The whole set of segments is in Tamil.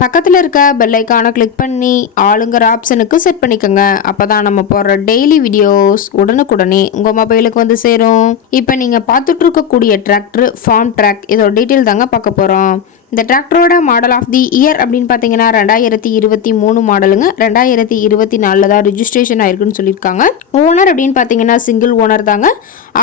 பக்கத்தில் இருக்க பெல்லைக்கானை கிளிக் பண்ணி ஆளுங்கிற ஆப்ஷனுக்கு செட் பண்ணிக்கோங்க. அப்போ தான் நம்ம போடுற டெய்லி வீடியோஸ் உடனுக்குடனே உங்கள் மொபைலுக்கு வந்து சேரும். இப்போ நீங்கள் பார்த்துட்ருக்கக்கூடிய டிராக்டர் ஃபார்ம் ட்ராக் இதோட டீட்டெயில் தாங்க பார்க்க போகிறோம் இந்த டிராக்டரோட மாடல் ஆஃப் தி இயர் அப்படின்னு பார்த்தீங்கன்னா ரெண்டாயிரத்தி இருபத்தி மூணு மாடலுங்க ரெண்டாயிரத்தி இருபத்தி நாலில் தான் ரிஜிஸ்ட்ரேஷன் ஆயிருக்குன்னு சொல்லியிருக்காங்க. ஓனர் அப்படின்னு பார்த்தீங்கன்னா சிங்கிள் ஓனர் தாங்க.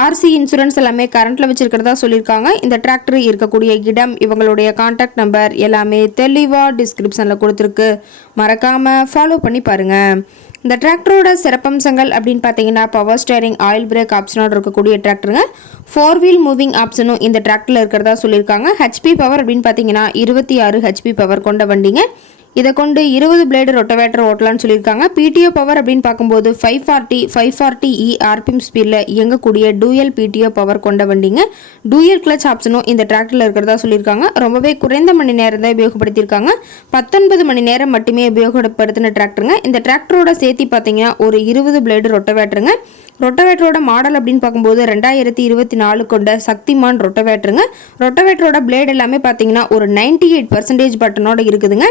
ஆர்சி இன்சூரன்ஸ் எல்லாமே கரண்ட்டில் வச்சிருக்கிறதா சொல்லியிருக்காங்க. இந்த டிராக்டர் இருக்கக்கூடிய இடம் இவங்களுடைய கான்டாக்ட் நம்பர் எல்லாமே தெளிவாக டிஸ்கிரிப்ஷனில் கொடுத்துருக்கு. மறக்காமல் ஃபாலோ பண்ணி பாருங்கள் இந்த டிராக்டரோட சிறப்பம்சங்கள் அப்படின்னு பார்த்தீங்கன்னா பவர் ஸ்டேரிங் ஆயில் பிரேக் ஆப்ஷனோட இருக்கக்கூடிய டிராக்டருங்க ஃபோர் வீல் மூவிங் ஆப்ஷனும் இந்த டிராக்டரில் இருக்கிறதா சொல்லியிருக்காங்க. ஹெச்பி பவர் அப்படின்னு பார்த்தீங்கன்னா இருபத்தி ஆறு ஹெச்பி பவர் கொண்ட வண்டிங்க. இதை கொண்டு இருபது பிளேடு ரொட்டவேட்டர் ஓட்டலாம்னு சொல்லியிருக்காங்க. பிடிஓ பவர் அப்படின்னு பார்க்கும்போது five forty five forty E RPM ஸ்பீடில் இயங்கக்கூடிய டூயல் பிடிஓ பவர் கொண்ட வண்டிங்க. டூயல் கிளச் ஆப்ஷனும் இந்த டிராக்டரில் இருக்கிறதா சொல்லியிருக்காங்க. ரொம்பவே குறைந்த மணி நேரம் தான் உபயோகப்படுத்தியிருக்காங்க. பத்தொன்பது மணி நேரம் மட்டுமே உபயோகப்படுத்தின டிராக்டருங்க இந்த டிராக்டரோட சேர்த்தி பார்த்தீங்கன்னா ஒரு இருபது பிளேடு ரொட்டவேட்டருங்க ரொட்டவேட்டரோட மாடல் அப்படின்னு பார்க்கும்போது ரெண்டாயிரத்தி இருபத்தி நாலு கொண்ட சக்திமான் ரொட்டவேட்டருங்க ரொட்டவேட்டரோட பிளேட் எல்லாமே பார்த்தீங்கன்னா ஒரு நைன்டி எயிட் பர்சன்டேஜ் பட்டனோட இருக்குதுங்க.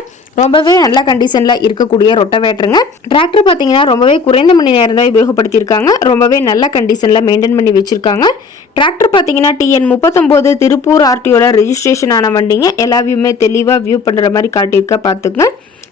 ரொம்பவே நல்ல கண்டிஷனில் இருக்கக்கூடிய ரொட்டவேட்டருங்க. டிராக்டர் பார்த்தீங்கன்னா ரொம்பவே குறைந்த மணி நேரம் தான் உபயோகப்படுத்தியிருக்காங்க. ரொம்பவே நல்ல கண்டிஷனில் மெயின்டைன் பண்ணி வச்சிருக்காங்க. டிராக்டர் பார்த்தீங்கன்னா டிஎன் முப்பத்தொம்போது திருப்பூர் ஆர்டிஓட ரெஜிஸ்ட்ரேஷன் ஆன வண்டிங்க. எல்லா வியூமே தெளிவாக வியூ பண்ணுற மாதிரி காட்டியிருக்க பார்த்துக்குங்க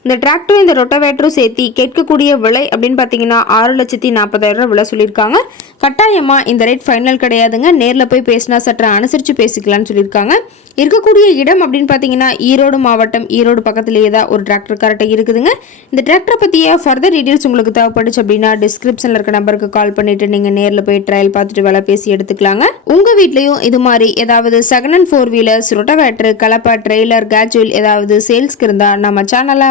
இந்த டிராக்டரும் இந்த ரொட்டவேட்டரும் சேர்த்து கேட்கக்கூடிய விலை அப்படின்னு பார்த்தீங்கன்னா ஆறு லட்சத்தி நாற்பதாயிரம் ரூபா விலை சொல்லியிருக்காங்க. கட்டாயமாக இந்த ரேட் ஃபைனல் கிடையாதுங்க. நேரில் போய் பேசினா சற்று அனுசரித்து பேசிக்கலாம்னு சொல்லியிருக்காங்க. இருக்கக்கூடிய இடம் அப்படின்னு பார்த்தீங்கன்னா ஈரோடு மாவட்டம். ஈரோடு பக்கத்துலேயே தான் ஒரு டிராக்டர் கரெக்டாக இருக்குதுங்க. இந்த டிராக்டரை பற்றிய ஃபர்தர் டீட்டெயில்ஸ் உங்களுக்கு தேவைப்படுச்சு அப்படின்னா டிஸ்கிரிப்ஷனில் இருக்க நம்பருக்கு கால் பண்ணிவிட்டு நீங்கள் நேரில் போய் ட்ரையல் பார்த்துட்டு விலை பேசி எடுத்துக்கலாங்க. உங்கள் வீட்லேயும் இது மாதிரி ஏதாவது second and four wheelers rotavator கலப்பா trailer casual ஏதாவது சேல்ஸ்க்கு இருந்தால் நம்ம சேனலை